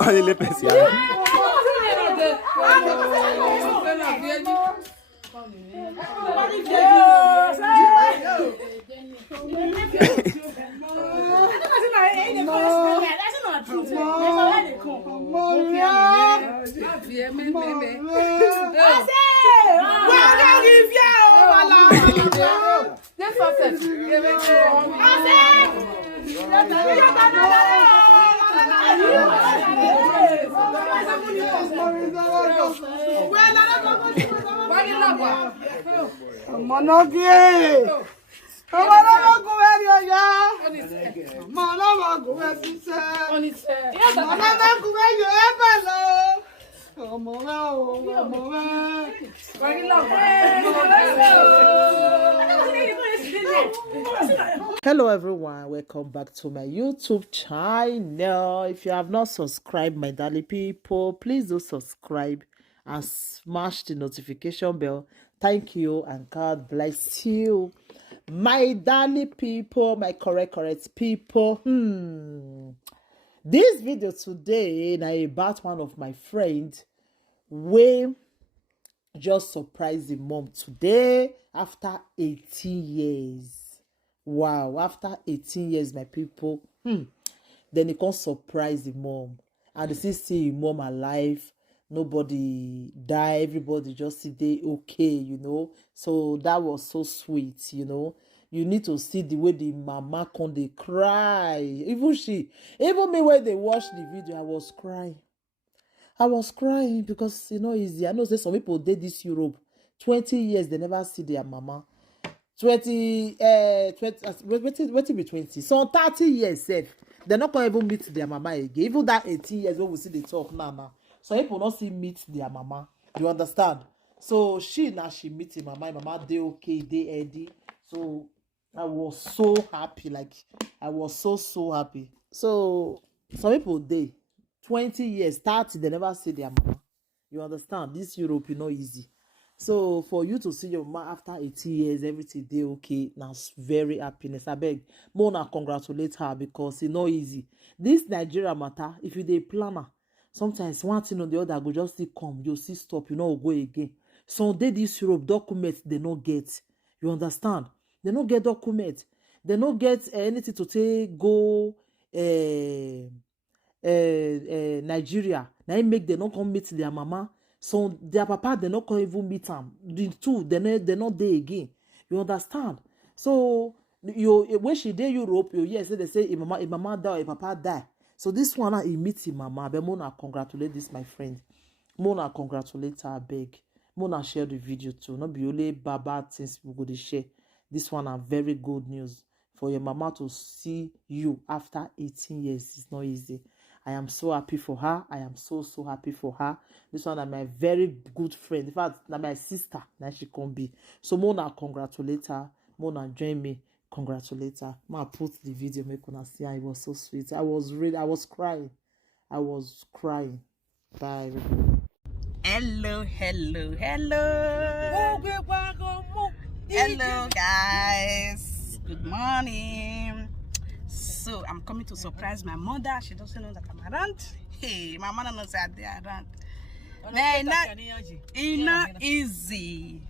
On est les spécial. Hello everyone, welcome back to my YouTube channel. If you have not subscribed, my darling people, please do subscribe and smash the notification bell. Thank you and God bless you, my darling people, my correct people. This video today na about one of my friends wey just surprised the mom today after 18 years. Wow, after 18 years, my people, then he can't surprise the mom. And they see mom alive, nobody die, everybody just see they okay, you know. So that was so sweet, you know. You need to see the way the mama can they cry. Even me when they watched the video, I was crying because you know easy. I know say some people did this Europe 20 years, they never see their mama. 20 be 20, so 30 years safe they're not gonna even meet their mama again. Even that 18 years when we see they talk now so people not see meet their mama, you understand? So she meet him mama they okay, they ready. So I was so happy, like I was so happy. So some people they 20 years 30 they never see their mama, you understand? This Europe is not easy. So for you to see your mama after 18 years, everything they okay, now very happiness. I beg, Mona congratulate her because it's not easy. This Nigeria matter, if you dey planner, sometimes one thing or the other go just see come, you see stop, you know go again. So they this Europe documents they no get, you understand? They no get document, they no get anything to take go Nigeria. Now it make they not come meet their mama. So their papa they not even meet them. The two they not there again. You understand? So you when she dey Europe, you hear say they say if mama die, if papa die. So this one he meet him mama. But Mona congratulate this my friend. Mona congratulate her beg. Mona share the video too. Not be only bad things we go to share. This one are very good news for your mama to see you after 18 years. It's not easy. I am so happy for her. I am so happy for her. This one is my very good friend. In fact, now my sister. Now she can be. So Mona congratulate her. Mona join me. Congratulate her. Ma put the video. Make una see her. It was so sweet. I was crying. Bye. Hello. Hello guys. Good morning. So I'm coming to surprise my mother. She doesn't know that I'm around. Hey, my mother knows that they are around. It's not easy.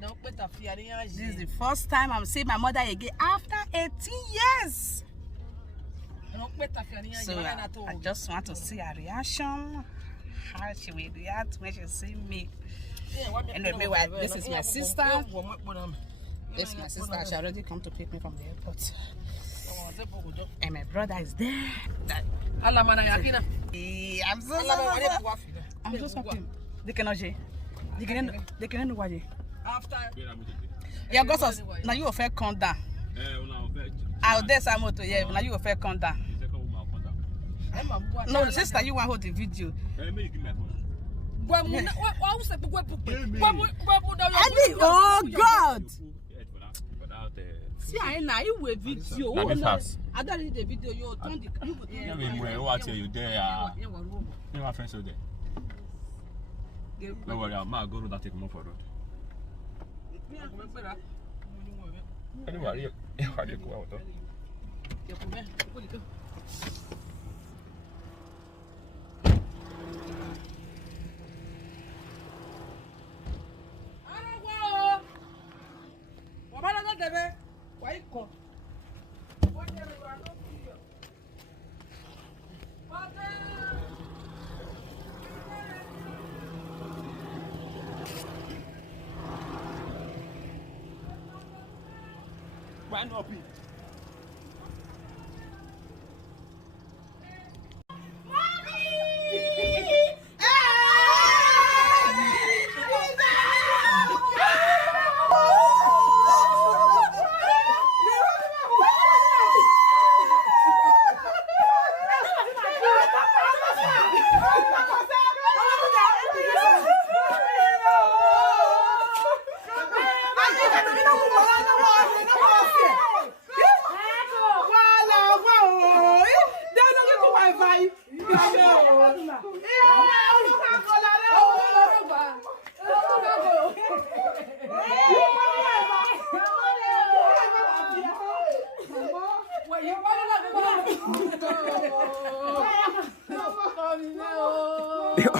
This is the first time I'm seeing my mother again after 18 years. So I just want to see her reaction, how she will react when she see me. Anyway, this is my sister. This is my sister. She already come to pick me from the airport. And my brother is there. I'm so happy. They cannot say. They cannot know why. After. Yeah, God, now you will fair come down. I'll dare some motor. Yeah, now you will fair come down. No, sister, you want to hold the video. Oh God! See, I know you will video. I don't need the video. You turn the. You there? You my friends there. No worry, I'll go to that take more for road. Anyway, Why not be?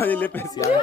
Only lip is here.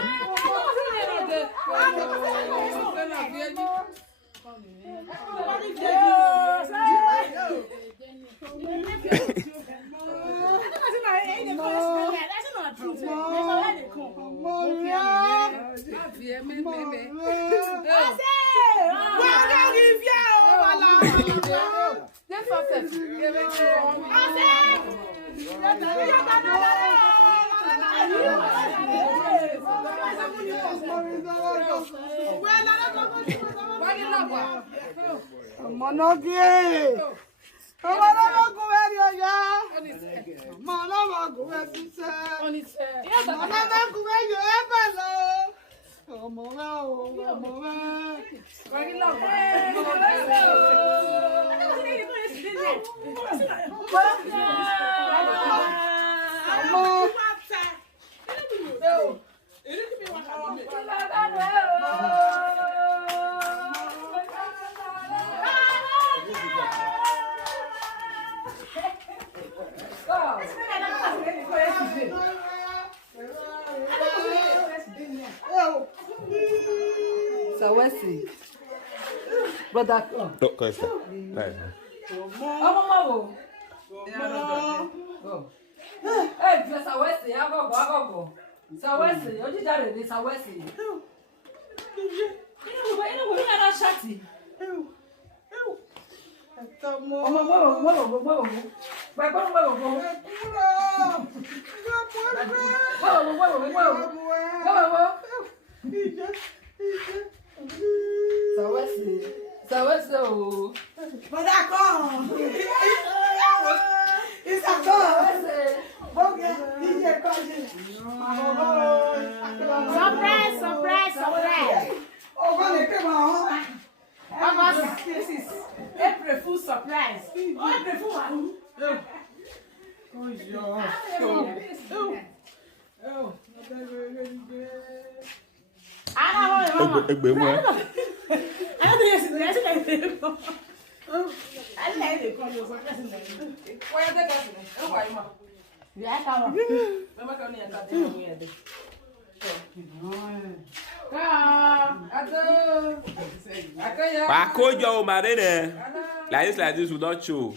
So what's it? Brother, No, Costa. Nice. oh, oh. Hey, just a Wesley, I go. So Wesley, you did that, it's a Wesley. We're not shutting. So what's the but I come. It's a call. Surprise. Oh, come on. This is April Fool's surprise. April Fool. Bakojo Marine. Like this will not show.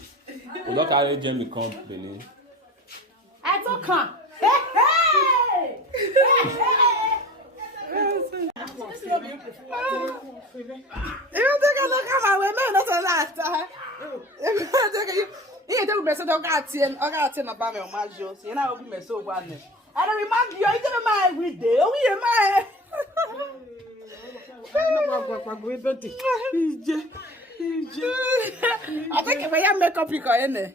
Will not carry Jamie come Benin. I don't come. I don't remind you, I don't mind every day. Oh, I think if I have makeup, you can end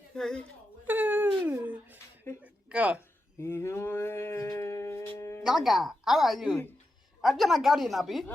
Go. Gaga, how are you? I'm gonna get in, Abby.